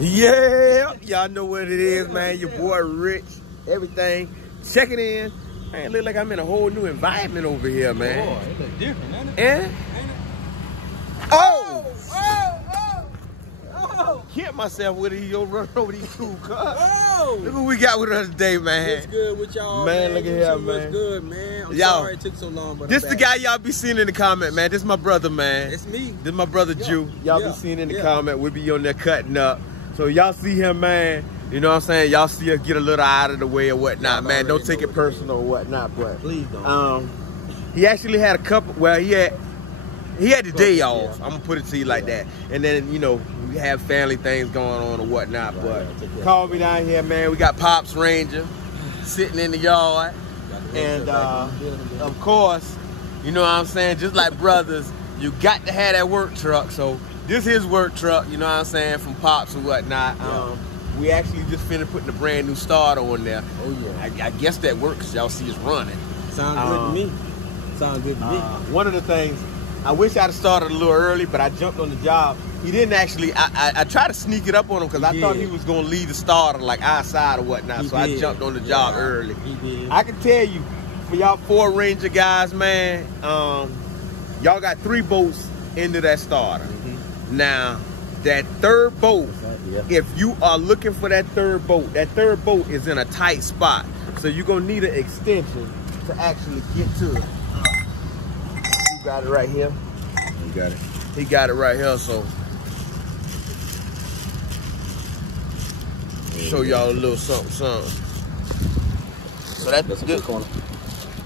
Yeah, y'all know what it is, man. Your boy Rich, everything. Checking in. Man, look like I'm in a whole new environment over here, man. Boy, it look different, ain't it? And oh! Hit myself with it. Yo, run over these two cars. Oh! Look what we got with us today, man. What's good with y'all, Man, look at here, man. What's good, man? I'm Y'all, sorry it took so long, but this the guy y'all be seeing in the comment, man. This my brother, man. It's me. This my brother, Jew. Y'all be seeing in the comment. We be on there cutting up. So y'all see him, man. You know what I'm saying? Y'all see us get a little out of the way or whatnot, man. Don't take it personal or whatnot, but please don't. He actually had a couple. Well, he had the day off. I'm gonna put it to you like that. And then you know we have family things going on or whatnot. But call me down here, man. We got Pops Ranger sitting in the yard, and of course, you know what I'm saying. Just like brothers, you got to have that work truck. So this is work truck. You know what I'm saying, from Pops or whatnot. We actually just finished putting a brand new starter on there. Oh yeah. I guess that works. Y'all see it's running. Sounds good to me. Sounds good to me. One of the things, I wish I'd have started a little early, but I jumped on the job. He didn't actually, I tried to sneak it up on him because I thought he was going to leave the starter like outside or whatnot. So I jumped on the job early. He did. I can tell you, for y'all Ford Ranger guys, man, y'all got 3 bolts into that starter. Now, that third bolt, if you are looking for that third bolt is in a tight spot. So you're going to need an extension to actually get to it. You got it right here. You got it. He got it right here, so show y'all a little something. So that's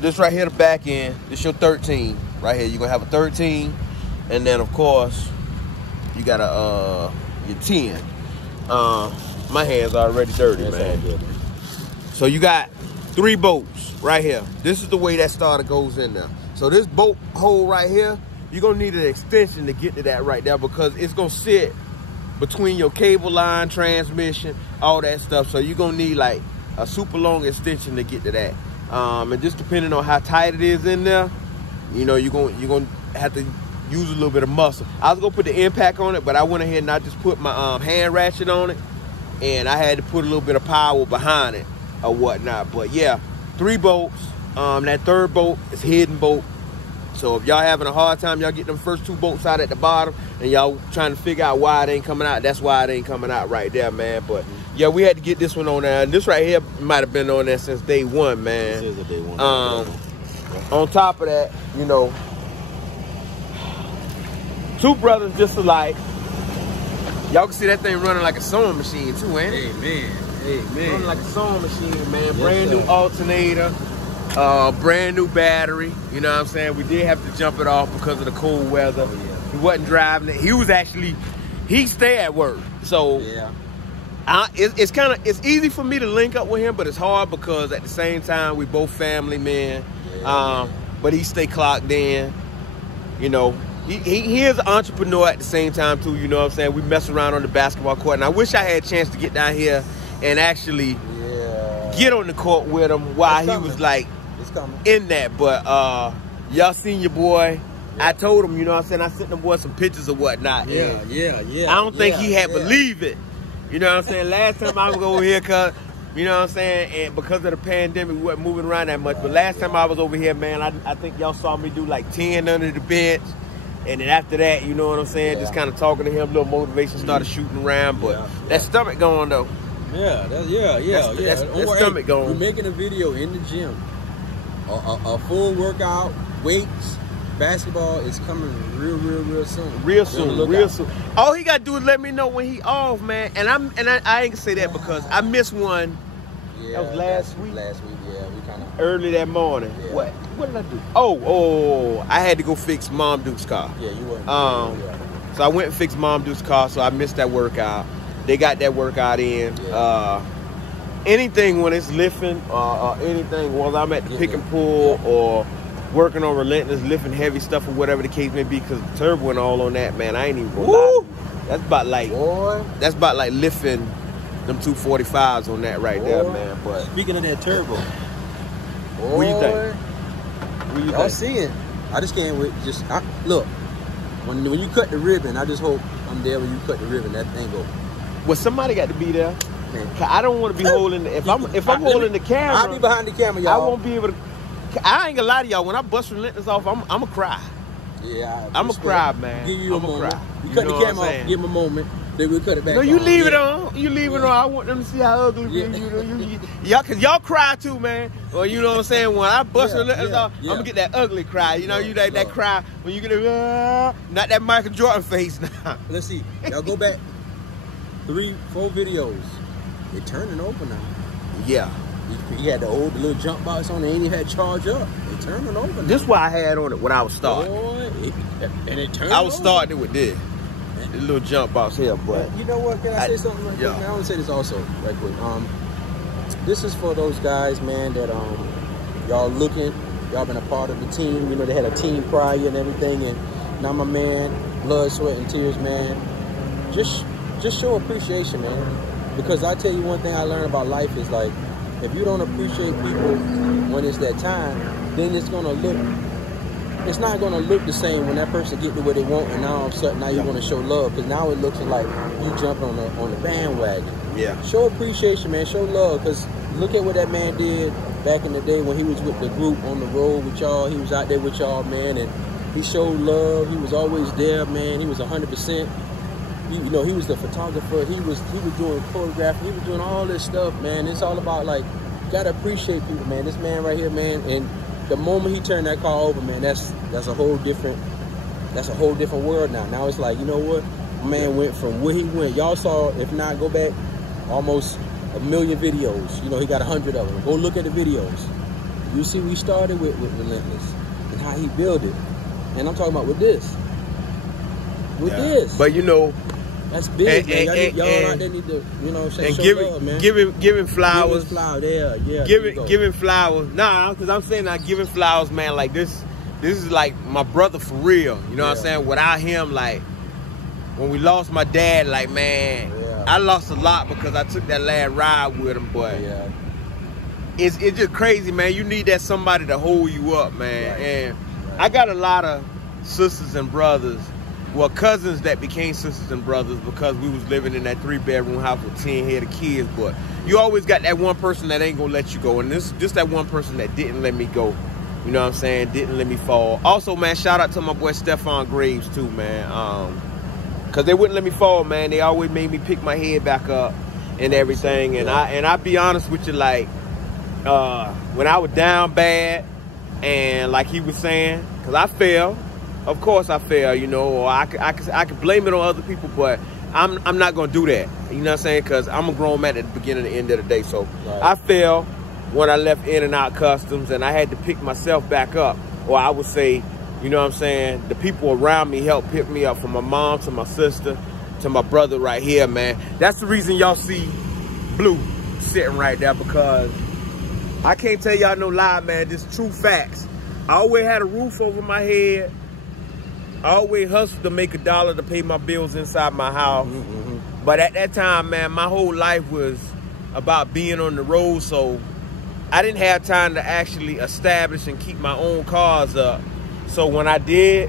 this right here, the back end. This your 13 right here. You're gonna have a 13, and then of course you got a your 10. My hands are already dirty, man. So you got 3 bolts right here. This is the way that starter goes in there. So this bolt hole right here, you're gonna need an extension to get to that right there because it's gonna sit between your cable line, transmission, all that stuff. So you're gonna need like a super long extension to get to that. And just depending on how tight it is in there, you know, you're gonna have to use a little bit of muscle. I was gonna put the impact on it, but I went ahead and I just put my hand ratchet on it, and I had to put a little bit of power behind it or whatnot. But yeah, 3 bolts. That third bolt is hidden bolt. So if y'all having a hard time, y'all get them first 2 bolts out at the bottom, and y'all trying to figure out why it ain't coming out, that's why it ain't coming out right there, man. But yeah, we had to get this one on there. And this right here might have been on there since day 1, man. This is a day 1. On top of that, you know, 2 brothers just alike. Y'all can see that thing running like a sewing machine too, ain't it? Amen. Running like a sewing machine, man. Brand new alternator. Brand new battery, you know what I'm saying? We did have to jump it off because of the cold weather. He wasn't driving it. He was actually, he stayed at work. So it's easy for me to link up with him, but it's hard because at the same time, we both family men. But he stay clocked in, you know. He is an entrepreneur at the same time too, you know what I'm saying? We mess around on the basketball court, and I wish I had a chance to get down here and actually get on the court with him while he was like in that. But y'all seen your boy. I told him, you know what I'm saying, I sent them boys some pictures or whatnot. Yeah. I don't think he had believed it. You know what I'm saying? Last time I was over here, cause you know what I'm saying, and because of the pandemic, we wasn't moving around that much. But last time I was over here, man, I think y'all saw me do like 10 under the bench. And then after that, you know what I'm saying, just kind of talking to him, a little motivation, started shooting around. But that stomach going though. That stomach going. We're making a video in the gym. A full workout, weights, basketball is coming real soon. Real soon. All he gotta do is let me know when he off, man. And I ain't gonna say that because I missed one. That was last week. We kind of early that morning. What did I do? Oh, I had to go fix Mom Duke's car. Yeah, you weren't. So I went and fixed Mom Duke's car, so I missed that workout. They got that workout in. Anything when it's lifting, anything while I'm at the pick and pull or working on relentless, lifting heavy stuff or whatever the case may be, because the turbo and all on that, man, I ain't even gonna lie. That's about like lifting them 245s on that right there, man. But speaking of that turbo, what you think? Y'all see it. I just can't wait. Look, when you cut the ribbon, I just hope I'm there when you cut the ribbon. That thing go Well, somebody got to be there. I don't want to be holding. If I'm holding the camera, I'll be behind the camera, y'all. I won't be able to. I ain't gonna lie to y'all. When I bust relentless off, I'm gonna cry. Yeah, I'm gonna cry, man. Give you a moment. Cry. You cut the camera off. Give him a moment. Then we cut it back. No, you leave it on. You leave it on. I want them to see how ugly y'all, cause y'all cry too, man. Or you know what I'm saying? When I bust relentless off, I'm gonna get that ugly cry. You know, you like that cry when you get not that Michael Jordan face now. Let's see. Y'all go back 3, 4 videos. They turning over now. Yeah. He had the little jump box on it, and he had charge up. They turning over now. This is why I had on it when I was starting. And it turned I was starting with this. The little jump box here, but you know what? Can I say something right quick? Man, I want to say this also right quick. This is for those guys, man, that y'all looking, y'all been a part of the team. You know, they had a team prior and everything, and now my man, blood, sweat, and tears, man. Just show appreciation, man. Because I tell you one thing I learned about life is like, if you don't appreciate people when it's that time, then it's gonna look. It's not gonna look the same when that person get to what they want, and now all of a sudden now you're gonna show love, because now it looks like you jumping on the bandwagon. Yeah. Show appreciation, man. Show love, because look at what that man did back in the day when he was with the group on the road with y'all. He was out there with y'all, man, and he showed love. He was always there, man. He was 100%. You know, he was the photographer. He was doing photographing. He was doing all this stuff, man. It's all about like, you gotta appreciate people, man. This man right here, man, and the moment he turned that car over, man, that's a whole different world now. Now it's like, you know what? My man went from where he went. Y'all saw, if not, go back almost 1 million videos. You know, he got 100 of them. Go look at the videos. You see, we started with Relentless and how he built it. And I'm talking about with this. This. But you know, that's big, man. Y'all out there need to, you know, show love, man. Giving flowers. Giving flowers. Nah, because I'm saying not giving flowers, man. Like this is like my brother for real. You know what I'm saying? Without him, like when we lost my dad, like man, I lost a lot because I took that last ride with him. But it's just crazy, man. You need that somebody to hold you up, man. And I got a lot of sisters and brothers. Well, cousins that became sisters and brothers because we was living in that 3-bedroom house with 10 head of kids. But you always got that one person that ain't gonna let you go. And this just that one person that didn't let me go. You know what I'm saying? Didn't let me fall. Also, man, shout out to my boy Stephon Graves too, man. Cause they wouldn't let me fall, man. They always made me pick my head back up and everything. And I be honest with you, like when I was down bad, and like he was saying, cause I fell. Of course I fail, you know, or I could blame it on other people, but I'm not gonna do that. You know what I'm saying? Because I'm a grown man at the beginning and the end of the day. So I fell when I left In and Out Customs, and I had to pick myself back up. Or I would say, you know what I'm saying, the people around me helped pick me up, from my mom to my sister to my brother right here, man. That's the reason y'all see Blue sitting right there, because I can't tell y'all no lie, man. Just true facts. I always had a roof over my head. I always hustled to make $1 to pay my bills inside my house. But at that time, man, my whole life was about being on the road, so I didn't have time to actually establish and keep my own cars up. So when I did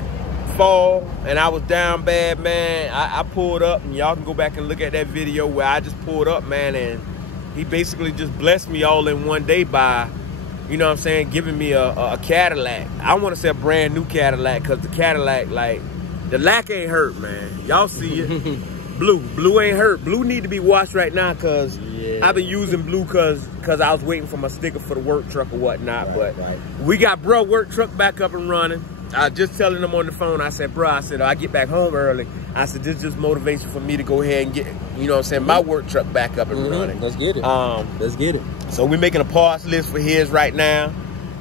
fall and I was down bad, man, I pulled up, and y'all can go back and look at that video where I just pulled up, man, and he basically just blessed me all in one day by, you know what I'm saying, giving me a Cadillac. I want to say a brand new Cadillac, because the Cadillac, like, the lack ain't hurt, man. Y'all see it. Blue ain't hurt. Blue need to be washed right now, because I've been using Blue because I was waiting for my sticker for the work truck or whatnot. But we got bro work truck back up and running. I was just telling them on the phone, I said, bro, I get back home early. I said, this is just motivation for me to go ahead and get, you know what I'm saying, my work truck back up and running. Let's get it. Let's get it. So we're making a parts list for his right now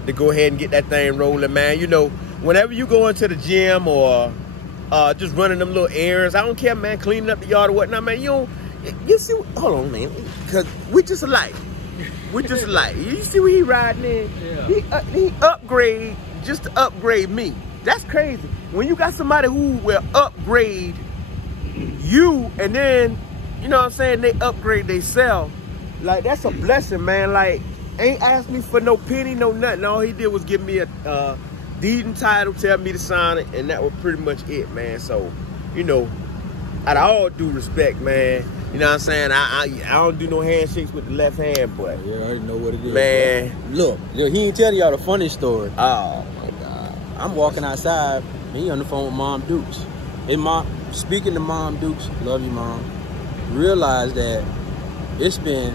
to go ahead and get that thing rolling, man. You know, whenever you go into the gym or just running them little errands, I don't care, man, cleaning up the yard or whatnot, man, you see, hold on, man, because we just alike. We just alike. You see where he riding in? Yeah. He upgrade just to upgrade me. That's crazy. When you got somebody who will upgrade you, and then, you know what I'm saying, they upgrade themselves, like, that's a blessing, man. Like, ain't asked me for no penny, no nothing. All he did was give me a deed and title, tell me to sign it, and that was pretty much it, man. So, you know, out of all due respect, man, you know what I'm saying? I don't do no handshakes with the left hand, but Yeah, I already know what it is. man, Look, he ain't telling y'all the funny story. oh my God. I'm walking outside, and he on the phone with Mom Dukes. And Mom, speaking to Mom Dukes, love you, Mom. Realize that it's been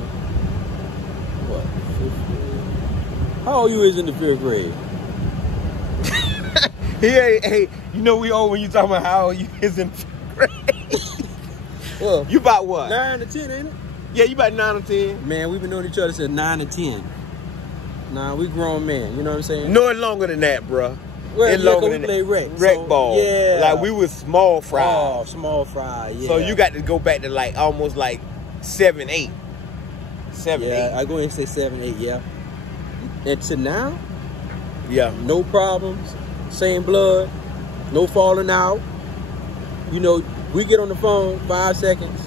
what? 5th grade? How old you is in the 5th grade? Hey, you know we old when you talking about how old you is in 5th grade. Well, You about what? 9 to 10, ain't it? Yeah, you about 9 or 10. Man, we've been knowing each other since 9 to 10. Nah, we grown men. You know what I'm saying? No, it's longer than that, bruh. Well, It's yeah, longer 'cause than we play rec. rec So, ball. yeah. Like we was small fry. Oh, small fry. Yeah. So you got to go back to like almost like 7, 8. 7, Yeah, 8. I go ahead and say 7, 8. Yeah. And to now, Yeah. no problems, same blood, no falling out. You know, we get on the phone 5 seconds,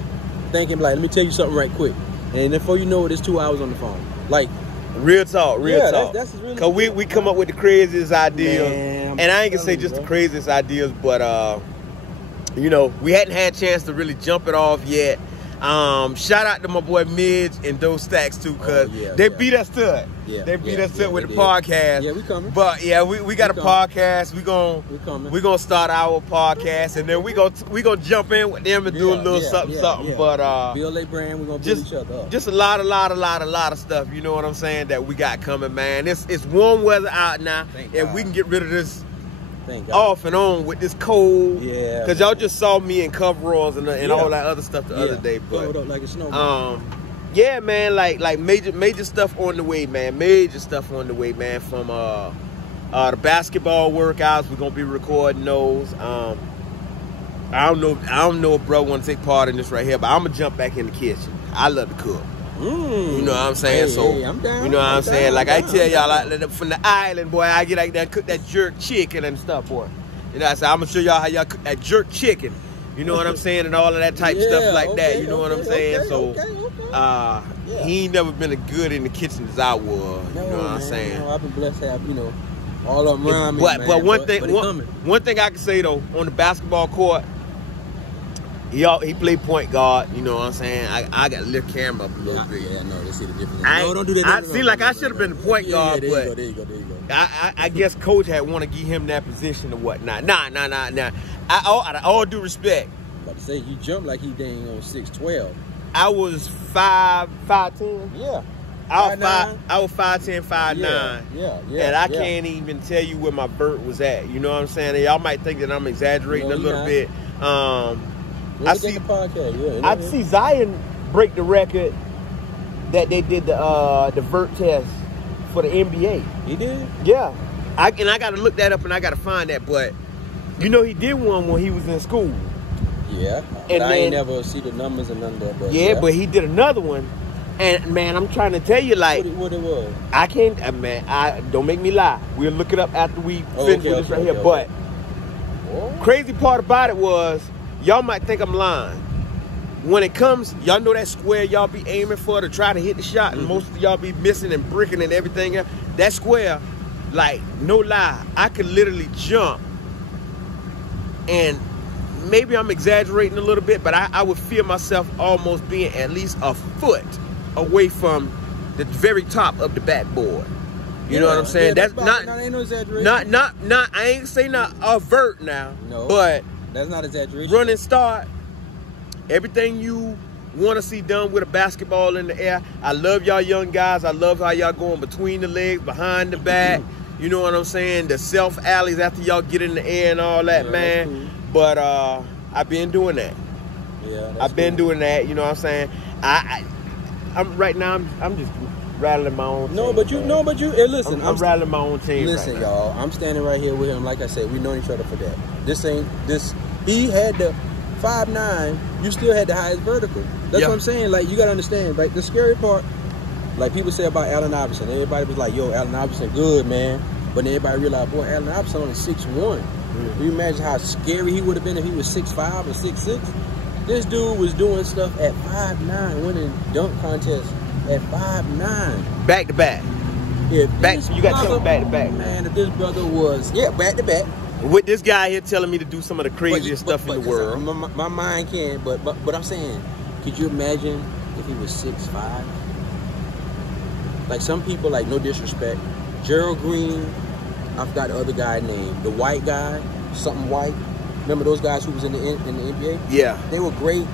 thinking like, let me tell you something right quick, and before you know it, it's 2 hours on the phone. Like, Real talk, real Yeah, talk. that's really Cause we come up with the craziest ideas, Man, I'm and I ain't gonna say telling you, just the bro. craziest ideas, but you know, we hadn't had a chance to really jump it off yet. Shout out to my boy Midge and those stacks too, cause yeah, they yeah. beat us to it. Yeah, they beat yeah, us to it with they the did. podcast. Yeah, we coming. But yeah, we got a coming. podcast. We coming. gonna start our podcast, and then we gonna jump in with them and do a little something. But build a brand. We're gonna build each other up. just a lot of stuff. You know what I'm saying? That we got coming, man. It's warm weather out now, Thank and God. we can get rid of this Thank God. off and on with this cold. Yeah, Cause y'all just saw me in coveralls and Yeah. all that other stuff the other day. Blowed But up like a snowman. yeah, man, like major stuff on the way, man. Major stuff on the way, man. From the basketball workouts, we're gonna be recording those. I don't know if bro want to take part in this right here, but I'm gonna jump back in the kitchen. I love to cook. You know what I'm saying? Hey, I'm down. You know what I'm saying? down, Like I'm I tell y'all, down. like, from the island, boy, I get like that, cook that jerk chicken and stuff, boy. You know, I said I'm gonna show y'all how y'all cook that jerk chicken. You know what I'm saying, and all of that type stuff like that. You know what I'm saying? He ain't never been as good in the kitchen as I was. No, you know what I'm man, saying? no, I've been blessed to have, all of them around me, man. But one thing, but it coming. one thing I can say though, on the basketball court, he played point guard. You know what I'm saying? I got to lift camera up a little bit. Yeah, no, they see the difference. No, don't do that. I see, like I should have been the point guard, there but you go. I guess coach had want to give him that position or whatnot. Nah. Out of all due respect, About to say you jump like he dang on 6'12". I was 5'10". Yeah. I 5'9". was 5'10", 5'9". Yeah. And I can't even tell you where my vert was at. You know what I'm saying? And y'all might think that I'm exaggerating No, a little you're bit. I see the podcast. Yeah. I see Zion break the record that they did the vert test for the NBA. He did. Yeah, I got to look that up and I got to find that. But you know, he did one when he was in school. Yeah. And I ain't then- never see the numbers and none of that. But Yeah, but he did another one. And man, I'm trying to tell you, like, what it was. I can't, man. I don't make me lie. We'll look it up after we finish with this right here. Okay. But Oh. crazy part about it was, y'all might think I'm lying. When it comes, y'all know that square y'all be aiming for to try to hit the shot, and most of y'all be missing and bricking and everything else. That square, like, no lie, I could literally jump, and maybe I'm exaggerating a little bit, but I would feel myself almost being at least a foot away from the very top of the backboard. You know what I'm saying? Yeah, That's not ain't no exaggeration. not. I ain't say not avert now, No. but That's not exaggeration. running start, everything you want to see done with a basketball in the air. I love y'all young guys. I love how y'all going between the legs, behind the back. You know what I'm saying? The self alleys after y'all get in the air and all that, Yeah, man. that's cool. But I've been doing that. Yeah, that's I've been cool. doing that. You know what I'm saying? I'm right now. I'm just rattling my own. No, team, but you, man. no, but you. Hey, listen, I'm rattling my own team. Listen, right now. y'all. I'm standing right here with him. Like I said, we know each other for that. This. He had the 5'9". You still had the highest vertical. That's Yeah. what I'm saying. Like, you gotta understand. Like, the scary part, like people say about Allen Iverson. Everybody was like, "Yo, Allen Iverson, good man." But then everybody realized, boy, Allen Iverson only 6'1". Can you imagine how scary he would have been if he was 6'5" or 6'6"? This dude was doing stuff at 5'9", winning dunk contests at 5'9". Back to back. If Back. this You got to brother- back to back. Man, if this brother was back to back. With this guy here telling me to do some of the craziest stuff in the world. My mind can't, but I'm saying, could you imagine if he was 6'5"? Like some people, like no disrespect, Gerald Green, I forgot the other guy name, the white guy, something white. Remember those guys who was in the NBA? Yeah. They were great,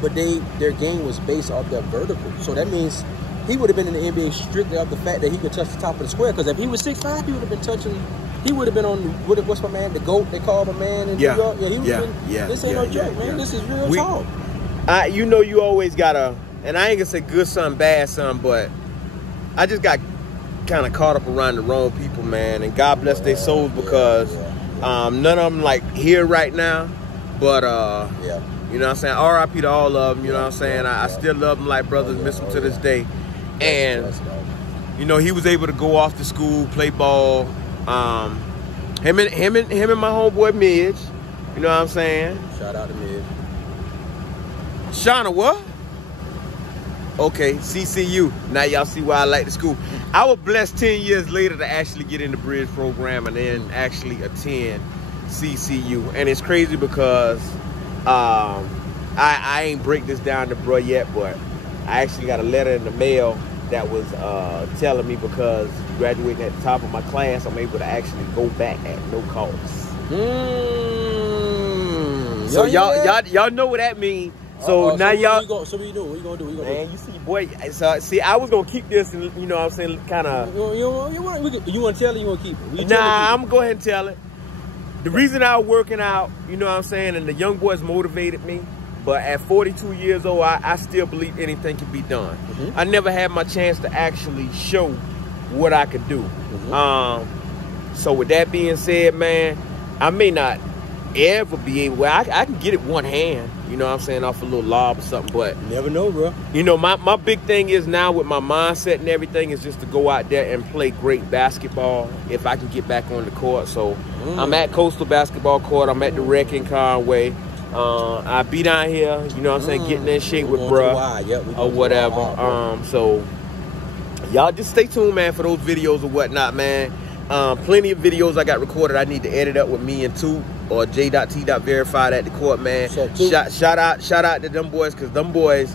but their game was based off their vertical. So that means he would have been in the NBA strictly off the fact that he could touch the top of the square. Because if he was 6'5", he would have been touching. He would have been on what's my man, the GOAT. They call him a man in New York. Yeah, he would have been. This ain't no joke, man. This is real talk. You know, you always gotta, and I ain't gonna say good son, bad son, but I just got kind of caught up around the wrong people, man. And God bless their souls because none of them like here right now. But you know what I'm saying? R.I.P. to all of them. You know what I'm saying? I still love them like brothers, miss them to this day. And you know, he was able to go off to school, play ball. Him and my homeboy Midge. You know what I'm saying? Shout out to Midge. Shauna, what? Okay, CCU. Now y'all see why I like the school. I was blessed 10 years later to actually get in the bridge program and then actually attend CCU. And it's crazy because I ain't break this down to bruh yet, but I actually got a letter in the mail that was telling me because graduating at the top of my class, I'm able to actually go back at no cost. So y'all know what that means. So now y'all. So what you doing? What you gonna do? Man, you see, boy. So see, I was gonna keep this, and you know what I'm saying, kind of. You want to tell it? You want to keep it? Nah, I'm gonna go ahead and tell it. The reason I was working out, you know what I'm saying, and the young boys motivated me. But at 42 years old, I still believe anything can be done. I never had my chance to actually show what I could do. So with that being said, man, I may not ever be able, I can get it one hand, you know what I'm saying, off a little lob or something, but you never know, bro. You know, my big thing is now with my mindset and everything is just to go out there and play great basketball if I can get back on the court. So I'm at Coastal Basketball Court, I'm at the Rec in Conway. I be down here, you know what I'm saying, getting in shape with bruh or whatever. So y'all just stay tuned, man, for those videos or whatnot, man. Plenty of videos I got recorded. I need to edit up with me and Toot or J.T.Verified at the court, man. Shout out to them boys, because them boys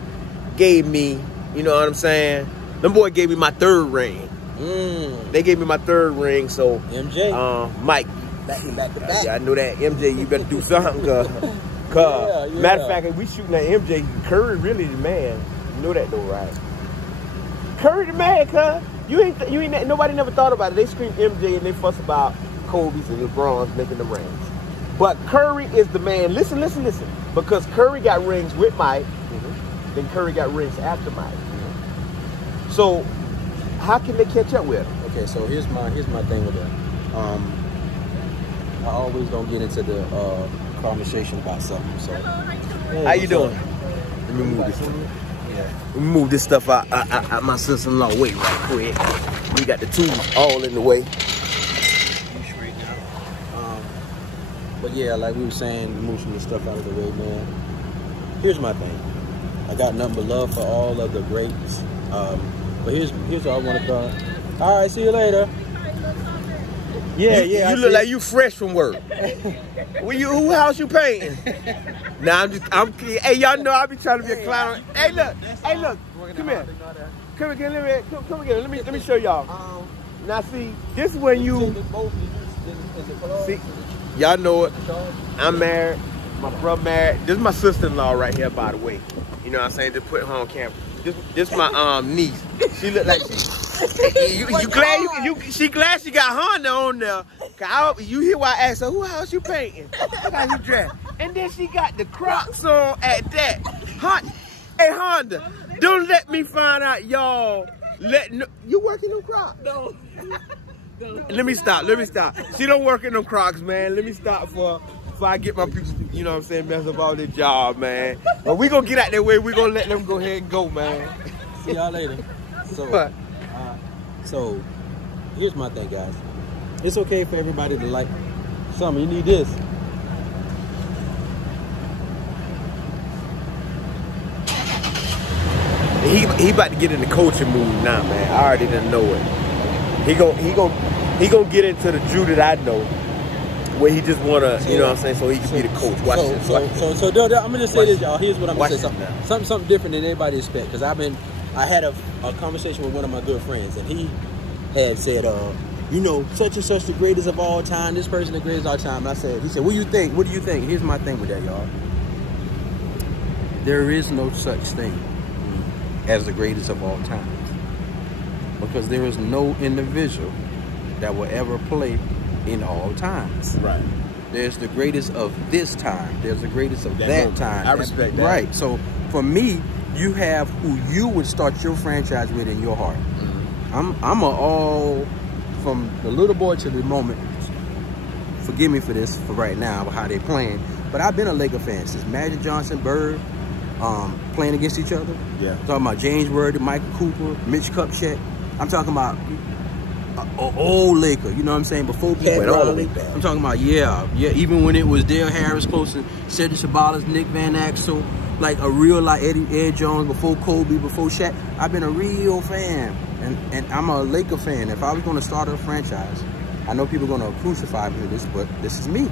gave me, you know what I'm saying, them boys gave me my 3rd ring. They gave me my 3rd ring, so MJ, Mike, back to back. Yeah, I know that. MJ, you better do something, cause matter of fact, if we shooting at MJ, Curry really the man. You know that though, right? Curry the man, cuz. You ain't nobody never thought about it. They scream MJ and they fuss about Kobe's and LeBron's making the rings. But Curry is the man. Listen. Because Curry got rings with Mike, then Curry got rings after Mike. So how can they catch up with him? Okay, so here's my thing with that. I always don't get into the conversation about something. So how you doing? Let me move this. Let me move this stuff out my sister-in-law way right quick. We got the tools all in the way. But yeah, like we were saying, move some of the stuff out of the way, man. Here's my thing. I got nothing but love for all of the greats. But here's what I want to call. All right, see you later. Yeah. You look like you fresh from work. Who house you painting? Nah, hey, y'all know I be trying to be a clown. Hey, look, come here. Come here, let me show y'all. Now see, this is when you see, y'all know it. I'm married, my brother married. This is my sister-in-law right here, by the way. You know what I'm saying? Just put her on camera. This my niece. She look like she glad she got Honda on there. You hear why I asked her, who house you painting? How you dress? And then she got the Crocs on at that. Hey Honda, don't let me find out y'all you working on Crocs? No. Let me stop. She don't work in them Crocs, man. Let me stop before I get my people, you know what I'm saying, mess up all their job, man. But we gonna get out that way. We gonna let them go ahead and go, man. See y'all later. So here's my thing, guys. It's okay for everybody to like something. You need this. He about to get in the coaching mood now, man. I already didn't know it. He gonna get into the Drew that I know. where he just wanna, you know what I'm saying, so he can be the coach. Watch this. So I'm gonna just say this, y'all. Here's what I'm gonna say. Watch Something different than anybody expect. Because I had a conversation with one of my good friends, and he had said, you know, such and such the greatest of all time. This person the greatest of all time. And he said, what do you think? What do you think? Here's my thing with that, y'all. There is no such thing as the greatest of all time, because there is no individual that will ever play in all times. Right. There's the greatest of this time. There's the greatest of that time. I respect that. Right. So for me, you have who you would start your franchise with in your heart. Mm-hmm. I'm all from the little boy to the moment. Forgive me for this for right now, how they playing. But I've been a Laker fan since Magic Johnson, Bird, playing against each other. Yeah. I'm talking about James Worthy, Michael Cooper, Mitch Kupchak. I'm talking about an old Laker, you know what I'm saying? Before Pat Riley. I'm talking about, yeah, even when it was Dale Harris close to Cedric Ceballos, Nick Van Exel, like a real like Ed Jones, before Kobe, before Shaq. I've been a real fan, and I'm a Laker fan. If I was going to start a franchise, I know people are going to crucify me for this, but this is me.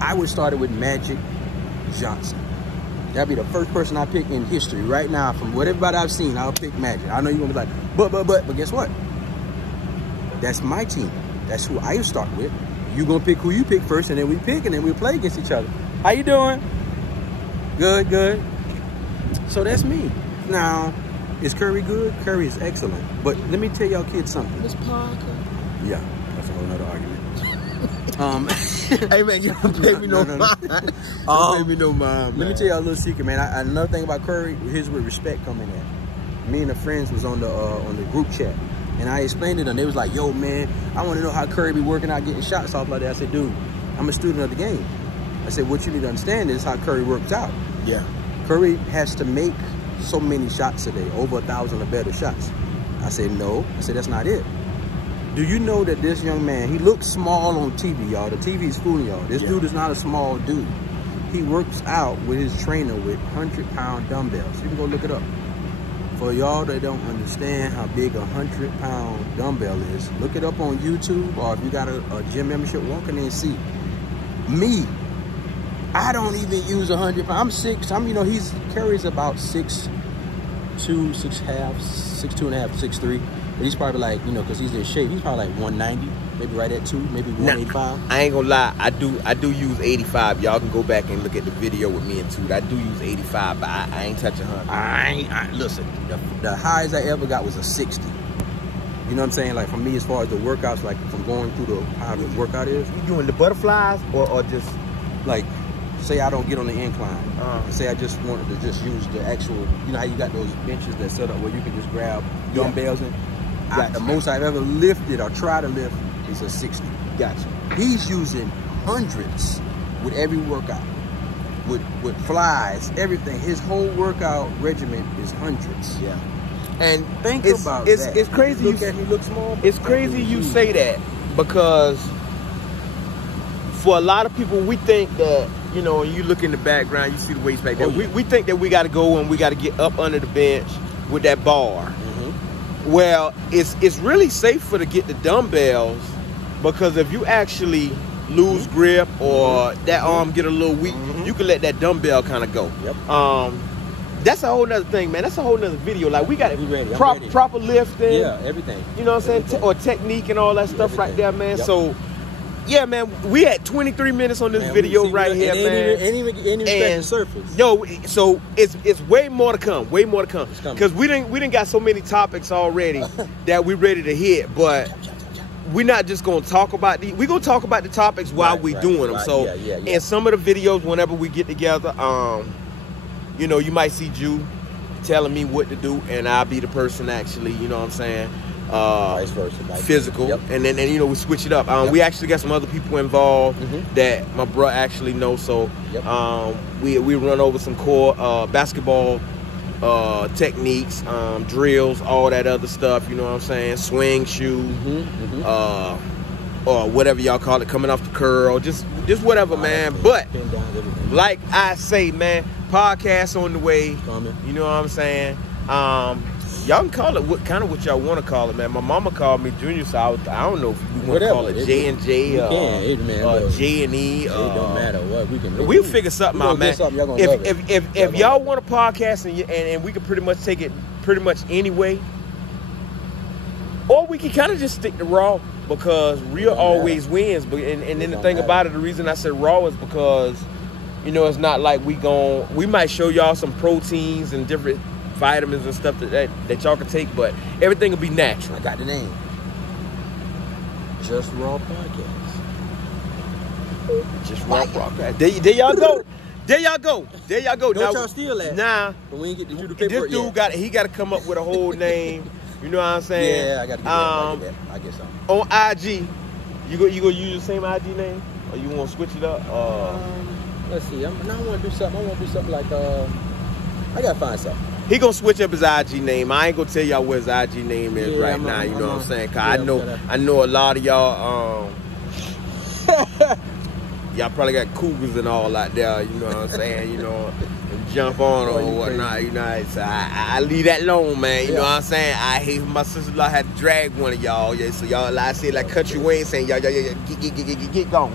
I would start it with Magic Johnson. That'd be the first person I pick in history right now. From what everybody I've seen, I'll pick Magic. I know you're gonna be like, but guess what? That's my team. That's who I start with. You're gonna pick who you pick first, and then we pick, and then we play against each other. How you doing? Good, good. So that's me. Now, is Curry good? Curry is excellent. But let me tell y'all kids something. Miss Parker. Yeah, that's a whole nother argument. Hey man, you don't pay me no mind. Don't pay me no mind. Let me tell y'all a little secret, man. Another thing about Curry, here's where respect coming in. Me and the friends was on the group chat, and I explained to them. They was like, "Yo, man, I want to know how Curry be working out, getting shots off like that." I said, "Dude, I'm a student of the game." I said, "What you need to understand is how Curry works out." Yeah. Curry has to make so many shots a day, over 1,000 or better shots. I said, "No." I said, "That's not it." Do you know that this young man, he looks small on TV, y'all. The TV is fooling y'all. This dude is not a small dude. He works out with his trainer with 100-pound dumbbells. You can go look it up. For y'all that don't understand how big a 100-pound dumbbell is, look it up on YouTube, or if you got a gym membership, walk in there and see. Me, I don't even use 100 pounds. He carries about 6'2", 6'2", 6'3". But he's probably like, because he's in shape, he's probably like 190, maybe right at 2, maybe 185. I ain't gonna lie, I do use 85. Y'all can go back and look at the video with me and Toot. I do use 85, but I ain't touching 100. Listen, the highest I ever got was a 60. You know what I'm saying? Like for me, as far as the workouts, like from going through how the workout is. You doing the butterflies or just like, say I don't get on the incline. Say I just wanted to just use the actual, you know how you got those benches that set up where you can just grab dumbbells and. The most I've ever lifted or tried to lift is a 60. Gotcha. He's using hundreds with every workout, with flies, everything. His whole workout regimen is hundreds. Yeah. And think about that. It's crazy. He looks small. It's crazy you say that, because for a lot of people, we think that, you look in the background, you see the weights back there. We think that we got to go and we got to get up under the bench with that bar. Well, it's really safer to get the dumbbells, because if you actually lose grip or that arm get a little weak, you can let that dumbbell kind of go. Yep. That's a whole nother thing, man. That's a whole nother video. Like we got proper lifting. Yeah, everything. You know what I'm saying? Or technique and all that stuff right there, man. Yep. So, yeah, man, we had 23 minutes on this video right here, man. Ain't even scratch the surface. Yo, so it's way more to come. Way more to come. Because we didn't got so many topics already that we ready to hit. But we're not just gonna talk about these. We're gonna talk about the topics while we doing them. So in some of the videos, whenever we get together, you might see Jew telling me what to do, and I'll be the person actually, you know what I'm saying? Vice versa. Physical. And then we switch it up. We actually got some other people involved that my bro actually knows. So we run over some core basketball techniques, drills, all that other stuff, you know what I'm saying? Swing shoe, or whatever y'all call it, coming off the curl, just whatever, man. But like I say, man, podcast on the way. You know what I'm saying? Y'all can call it what y'all want to call it, man. My mama called me Junior, so I don't know if we want to call it J&J or J&E. It don't matter what we can. We'll figure something out, man. If y'all want a podcast and we can pretty much take it pretty much anyway, or we can kind of just stick to Raw because real always wins. But and then the thing about it, the reason I said Raw is because it's not like we might show y'all some proteins and different vitamins and stuff that y'all can take, but everything will be natural. I got the name. Just Raw Podcast. Just Raw Podcast. There y'all go. There y'all go. There y'all go. Don't y'all steal that. Nah. But we ain't get to do the paperwork This dude got to come up with a whole name. You know what I'm saying? Yeah, I got to get that. I guess so. On IG, you gonna use the same IG name, or you want to switch it up? Let's see. I want to do something. I want to do something like I gotta find something. He gonna switch up his IG name. I ain't gonna tell y'all what his IG name is now. You know what I'm saying? Cause I know a lot of y'all. Y'all probably got cougars and all out there. You know what I'm saying? And jump on or whatnot. So I leave that alone, man. You know what I'm saying? I hate when my sister-in-law had to drag one of y'all. Yeah, so y'all, like I said, like country Wayne saying, y'all, get gone,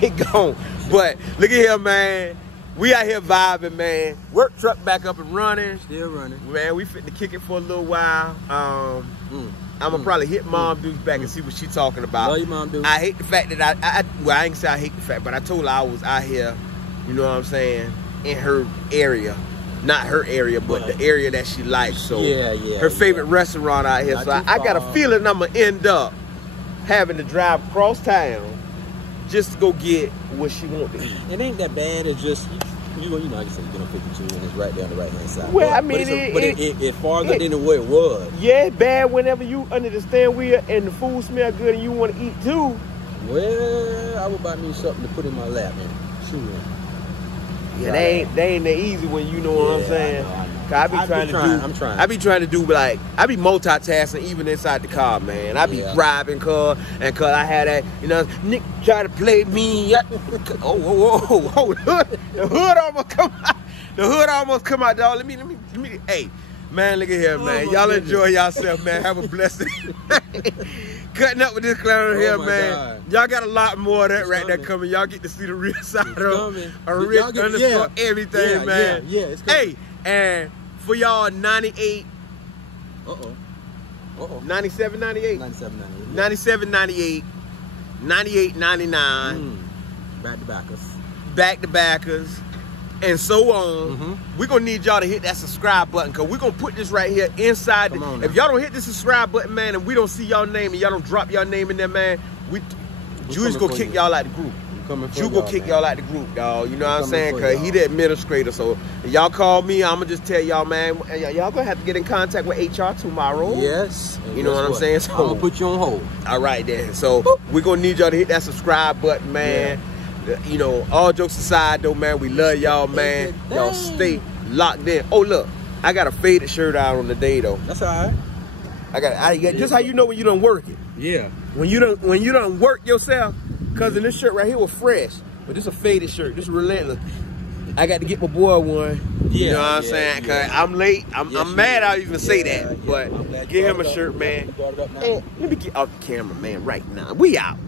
get gone. But look at here, man. We out here vibing, man. Work truck back up and running. Still running. Man, we fit to kick it for a little while. I'm gonna probably hit Mom Dukes back and see what she talking about. Love you, Mom Dukes. I hate the fact that I ain't say I hate the fact, but I told her I was out here, you know what I'm saying, in her area. Not her area, but the area that she likes. So her favorite restaurant out here. So I got a feeling I'm gonna end up having to drive across town just to go get what she want to eat. It ain't that bad. It's just like I said, you get on 52 and it's right down the right hand side. Well, I mean, it's farther than what it was. Yeah, it's bad whenever you under the steering wheel and the food smell good and you want to eat too. Well, I would buy me something to put in my lap, man. Sure. Yeah, they ain't that easy when you know what I'm saying. I know. I be trying to do like I be multitasking even inside the car, man. I be driving car and cause I had that, Nick try to play me. Oh, the hood almost come out. The hood almost come out, dog. Let me. Hey, man, look at here, man. Y'all enjoy yourself, man. Have a blessed day. Cutting up with this clown here, man. Y'all got a lot more of that there coming. Y'all get to see the real side of a rich underscore everything, man. Yeah, it's coming. Hey, and for y'all 98, 97, 98? 97, 98, 98, 99. Back to backers. And so on. We're going to need y'all to hit that subscribe button because we're going to put this right here inside. If y'all don't hit the subscribe button, man, and we don't see y'all name and y'all don't drop y'all name in there, man, Julius going to kick y'all out the group. Julius going to kick y'all out the group, dog. You know what I'm saying? Because he the administrator. So if y'all call me, I'm going to just tell y'all, man, y'all going to have to get in contact with HR tomorrow. Yes. You know what I'm saying? So I'm going to put you on hold. All right, then. So we're going to need y'all to hit that subscribe button, man. Yeah. All jokes aside, though, man, we love y'all, man. Y'all stay locked in. Oh, look, I got a faded shirt out on the day, though. That's all right. I got just how you know when you don't work it. Yeah. When you don't work yourself, cause in this shirt right here was fresh, but this is a faded shirt. This is relentless. I got to get my boy one. You know what I'm saying? Cause I'm late. I'm mad I even say that, but give him a shirt, man. Hey, let me get off the camera, man, right now. We out.